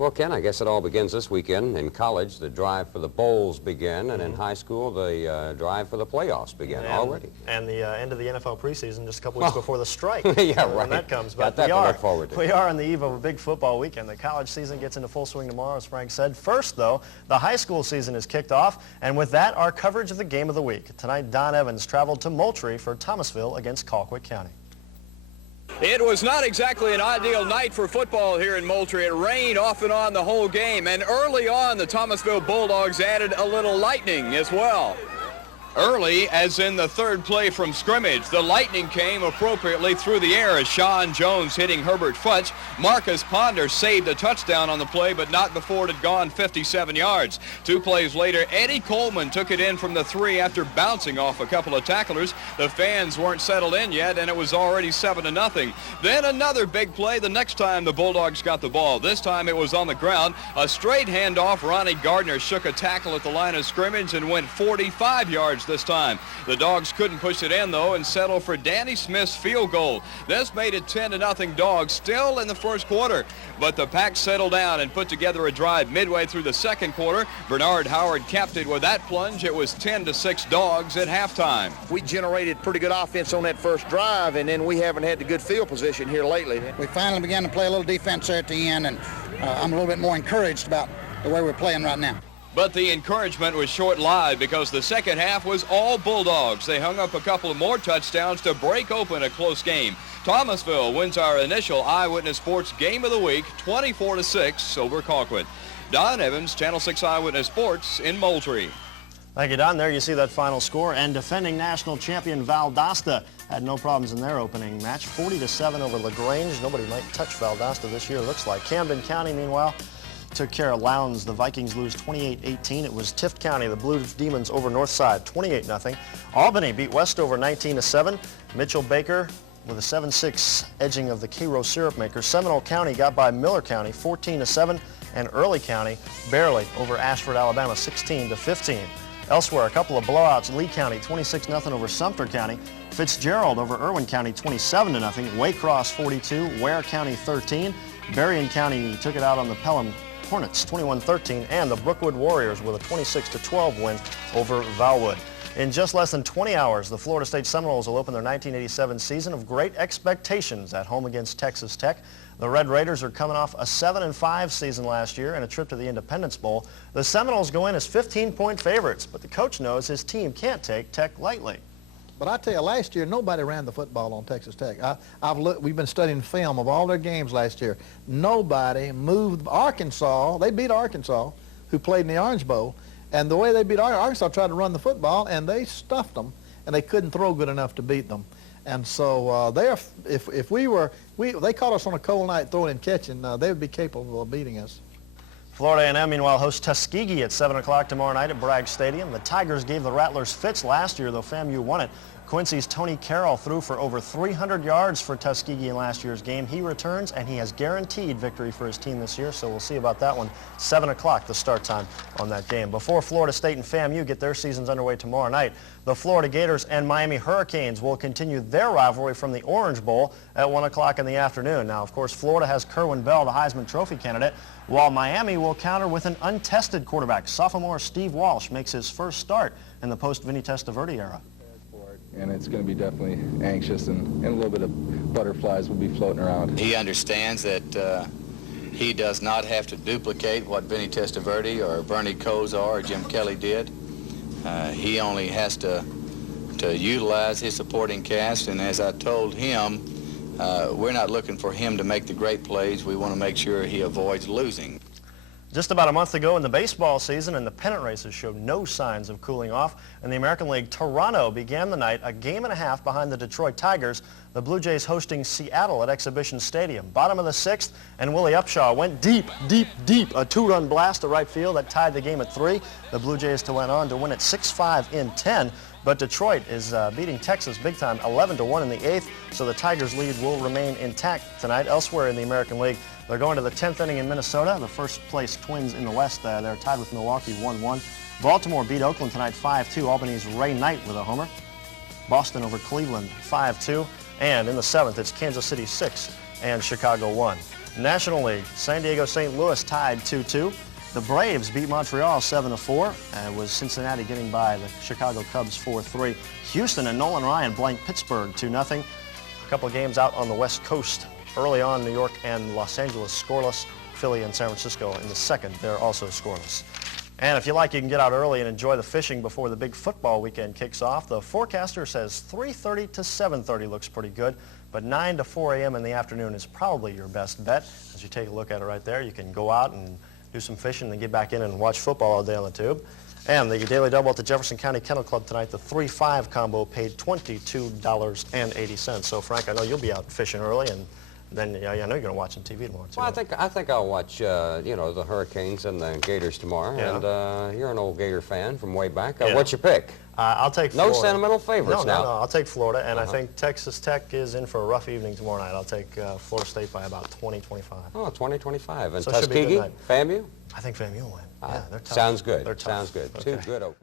Well, Ken, I guess it all begins this weekend. In college, the drive for the bowls begin, and in high school, the drive for the playoffs begin already. And the end of the NFL preseason just a couple weeks before the strike. Yeah, right. When that comes. Got But that to look forward to. We are on the eve of a big football weekend. The college season gets into full swing tomorrow, as Frank said. First, though, the high school season is kicked off, and with that, our coverage of the game of the week. Tonight, Don Evans traveled to Moultrie for Thomasville against Colquitt County. It was not exactly an ideal night for football here in Moultrie. It rained off and on the whole game, and early on the Thomasville Bulldogs added a little lightning as well. Early, as in the third play from scrimmage, the lightning came appropriately through the air as Sean Jones hitting Herbert Futch. Marcus Ponder saved a touchdown on the play, but not before it had gone 57 yards. 2 plays later, Eddie Coleman took it in from the 3 after bouncing off a couple of tacklers. The fans weren't settled in yet, and it was already 7-0. Then another big play the next time the Bulldogs got the ball. This time it was on the ground. A straight handoff. Ronnie Gardner shook a tackle at the line of scrimmage and went 45 yards this time. The Dogs couldn't push it in, though, and settled for Danny Smith's field goal. This made it 10-0 Dogs still in the first quarter. But the Pack settled down and put together a drive midway through the second quarter. Bernard Howard capped it with that plunge. It was 10-6 Dogs at halftime. We generated pretty good offense on that first drive, and then we haven't had the good field position here lately. We finally began to play a little defense there at the end, and I'm a little bit more encouraged about the way we're playing right now. But the encouragement was short-lived because the second half was all Bulldogs. They hung up a couple of more touchdowns to break open a close game. Thomasville wins our initial Eyewitness Sports Game of the Week, 24-6 over Colquitt. Don Evans, Channel 6 Eyewitness Sports in Moultrie. Thank you, Don. There you see that final score. And defending national champion Valdosta had no problems in their opening match. 40-7 over LaGrange. Nobody might touch Valdosta this year, looks like. Camden County, meanwhile, took care of Lowndes. The Vikings lose 28-18. It was Tift County, the Blue Demons over Northside, 28-0. Albany beat Westover 19-7. Mitchell Baker with a 7-6 edging of the Cairo Syrup Makers. Seminole County got by Miller County 14-7, and Early County barely over Ashford, Alabama, 16-15. Elsewhere, a couple of blowouts. Lee County 26-0 over Sumter County. Fitzgerald over Irwin County 27-0. Waycross 42, Ware County 13. Berrien County took it out on the Pelham Hornets 21-13, and the Brookwood Warriors with a 26-12 win over Valwood. In just less than 20 hours, the Florida State Seminoles will open their 1987 season of great expectations at home against Texas Tech. The Red Raiders are coming off a 7-5 season last year and a trip to the Independence Bowl. The Seminoles go in as 15-point favorites, but the coach knows his team can't take Tech lightly. But I tell you, last year, nobody ran the football on Texas Tech. We've been studying film of all their games last year. Nobody moved. Arkansas, they beat Arkansas, who played in the Orange Bowl. And the way they beat Arkansas, tried to run the football, and they stuffed them, and they couldn't throw good enough to beat them. And so if they caught us on a cold night throwing and catching, they would be capable of beating us. Florida A&M, meanwhile, hosts Tuskegee at 7 o'clock tomorrow night at Bragg Stadium. The Tigers gave the Rattlers fits last year, though FAMU won it. Quincy's Tony Carroll threw for over 300 yards for Tuskegee in last year's game. He returns, and he has guaranteed victory for his team this year, so we'll see about that one. 7 o'clock, the start time on that game. Before Florida State and FAMU get their seasons underway tomorrow night, the Florida Gators and Miami Hurricanes will continue their rivalry from the Orange Bowl at 1 o'clock in the afternoon. Now, of course, Florida has Kerwin Bell, the Heisman Trophy candidate, while Miami will counter with an untested quarterback. Sophomore Steve Walsh makes his first start in the post-Vinny Testaverde era. And it's going to be definitely anxious, and a little bit of butterflies will be floating around. He understands that he does not have to duplicate what Vinny Testaverde or Bernie Kosar or Jim Kelly did. He only has to utilize his supporting cast, and as I told him, we're not looking for him to make the great plays. We want to make sure he avoids losing. Just about a month ago in the baseball season, and the pennant races showed no signs of cooling off. In the American League, Toronto began the night a game and a half behind the Detroit Tigers. The Blue Jays hosting Seattle at Exhibition Stadium. Bottom of the 6th, and Willie Upshaw went deep. A 2-run blast to right field that tied the game at 3. The Blue Jays went on to win it 6-5 in 10. But Detroit is beating Texas big time, 11-1 in the 8th, so the Tigers' lead will remain intact tonight. Elsewhere in the American League, they're going to the 10th inning in Minnesota. The first-place Twins in the West, they're tied with Milwaukee 1-1. Baltimore beat Oakland tonight 5-2. Albany's Ray Knight with a homer. Boston over Cleveland 5-2. And in the 7th, it's Kansas City 6 and Chicago 1. National League, San Diego St. Louis tied 2-2. The Braves beat Montreal 7-4. It was Cincinnati getting by the Chicago Cubs 4-3. Houston and Nolan Ryan blanked Pittsburgh 2-0. A couple of games out on the West Coast. Early on, New York and Los Angeles scoreless. Philly and San Francisco in the second, they're also scoreless. And if you like, you can get out early and enjoy the fishing before the big football weekend kicks off. The forecaster says 3:30 to 7:30 looks pretty good, but 9 to 4 a.m. in the afternoon is probably your best bet. As you take a look at it right there, you can go out and do some fishing and then get back in and watch football all day on the tube. And the Daily Double at the Jefferson County Kennel Club tonight, the 3-5 combo paid $22.80. So, Frank, I know you'll be out fishing early, and then I know you're going to watch some TV tomorrow, too. Well, I think I'll watch, you know, the Hurricanes and the Gators tomorrow. Yeah. And you're an old Gator fan from way back. Yeah. What's your pick? I'll take Florida. No sentimental favorites now. No, I'll take Florida, and I think Texas Tech is in for a rough evening tomorrow night. I'll take Florida State by about 20-25. Oh, 20-25. And So it should be a good Tuskegee, night. FAMU? I think FAMU will win. Yeah, they're tough. Sounds good. They're tough. Sounds good. Okay. Two good.